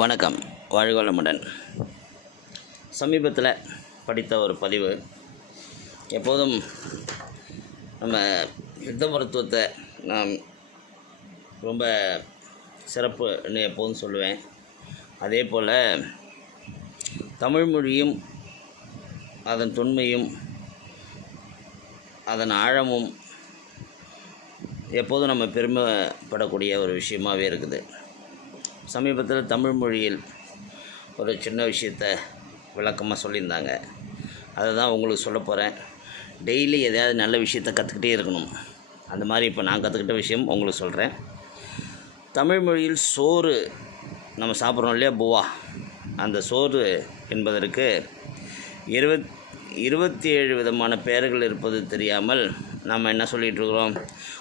வணக்கம். வாழ்வளமுடன் சமீபத்தில் படித்த ஒரு பதிவு. எப்போதும் நம்ம யுத்த மருத்துவத்தை நாம் ரொம்ப சிறப்புன்னு எப்போதும் சொல்லுவேன். அதே போல் தமிழ் மொழியும் அதன் தொன்மையும் அதன் ஆழமும் எப்போதும் நம்ம பெருமைப்படக்கூடிய ஒரு விஷயமாகவே இருக்குது. சமீபத்தில் தமிழ் மொழியில் ஒரு சின்ன விஷயத்த விளக்கமாக சொல்லியிருந்தாங்க. அதை தான் உங்களுக்கு சொல்ல போகிறேன் டெய்லி எதையாவது நல்ல விஷயத்த கற்றுக்கிட்டே இருக்கணும். அந்த மாதிரி இப்போ நான் கற்றுக்கிட்ட விஷயம் உங்களுக்கு சொல்கிறேன் தமிழ் மொழியில் சோறு நம்ம சாப்பிட்றோம் இல்லையா புவா? அந்த சோறு என்பதற்கு இருபத் இருபத்தி ஏழு விதமான பெயர்கள் இருப்பது தெரியாமல் நம்ம என்ன சொல்லிகிட்டு இருக்கிறோம்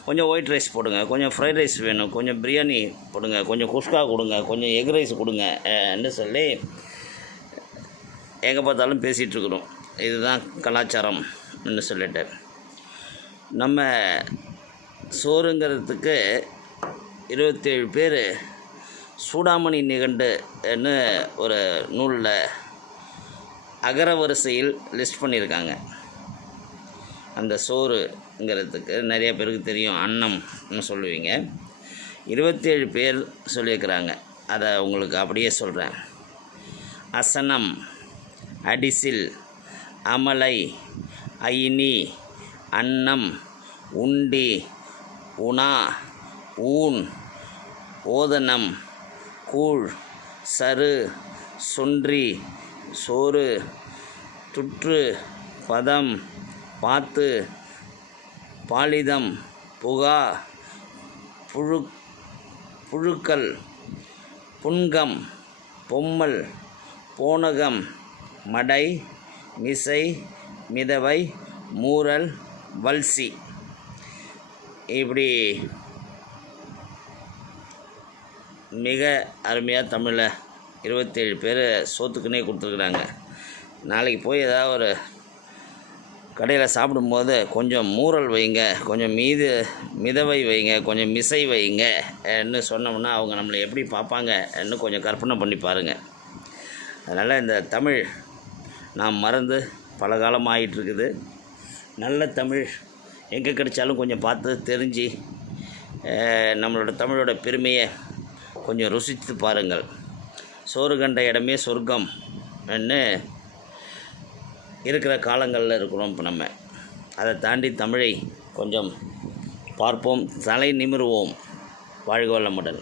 கொஞ்சம் ஒயிட் ரைஸ் போடுங்க கொஞ்சம் ஃப்ரைட் ரைஸ் வேணும் கொஞ்சம் பிரியாணி போடுங்க கொஞ்சம் குஸ்கா கொடுங்க கொஞ்சம் எக் ரைஸ் கொடுங்க. என்று சொல்லி எங்கே பார்த்தாலும் பேசிகிட்ருக்குறோம். இதுதான் கலாச்சாரம் கலாச்சாரம்னு சொல்லிட்டு. நம்ம சோறுங்கிறதுக்கு இருபத்தேழு பேர் சூடாமணி நிகண்டுன்னு ஒரு நூலில் அகர வரிசையில் லிஸ்ட் பண்ணியிருக்காங்க. அந்த சோறுங்கிறதுக்கு நிறைய பேருக்கு தெரியும் அன்னம்னு சொல்லுவீங்க. இருபத்தேழு பேர் சொல்லியிருக்கிறாங்க. அதை உங்களுக்கு அப்படியே சொல்கிறேன் அசனம் அடிசில் அமலை ஐனி அன்னம் உண்டி உணா ஊன் ஓதனம் கூழ் சரு சுன்றி சோறு துற்று பதம் பாத்து பாலிதம் புகா புழு புழுக்கள் புன்கம் பொம்மல் போனகம் மடை மிசை மிதவை மூரல் வல்சி. இப்படி மிக அருமையாக தமிழில் இருபத்தேழு பேர் சோத்துக்குன்னே கொடுத்துருக்குறாங்க. நாளைக்கு போய் ஏதாவது ஒரு கடையில் சாப்பிடும்போது கொஞ்சம் மூரல் வைங்க கொஞ்சம் மீது மிதவை வைங்க கொஞ்சம் மிசை வைங்க என்று சொன்னோம்னா அவங்க நம்மளை எப்படி பார்ப்பாங்கன்னு கொஞ்சம் கற்பனை பண்ணி பாருங்கள் அதனால் இந்த தமிழ் நாம் மறந்து பல காலம் ஆகிட்டுருக்குது நல்ல தமிழ் எங்கே கிடைச்சாலும் கொஞ்சம் பார்த்து தெரிஞ்சு நம்மளோட தமிழோட பெருமையை கொஞ்சம் ருசித்து பாருங்கள். சோறு கண்ட இடமே சொர்க்கம் என்று இருக்கிற காலங்களில் இருக்கிறோம் இப்போ நம்ம. அதை தாண்டி தமிழை கொஞ்சம் பார்ப்போம் தலை நிமிருவோம். வாழ்க வளமுடன்.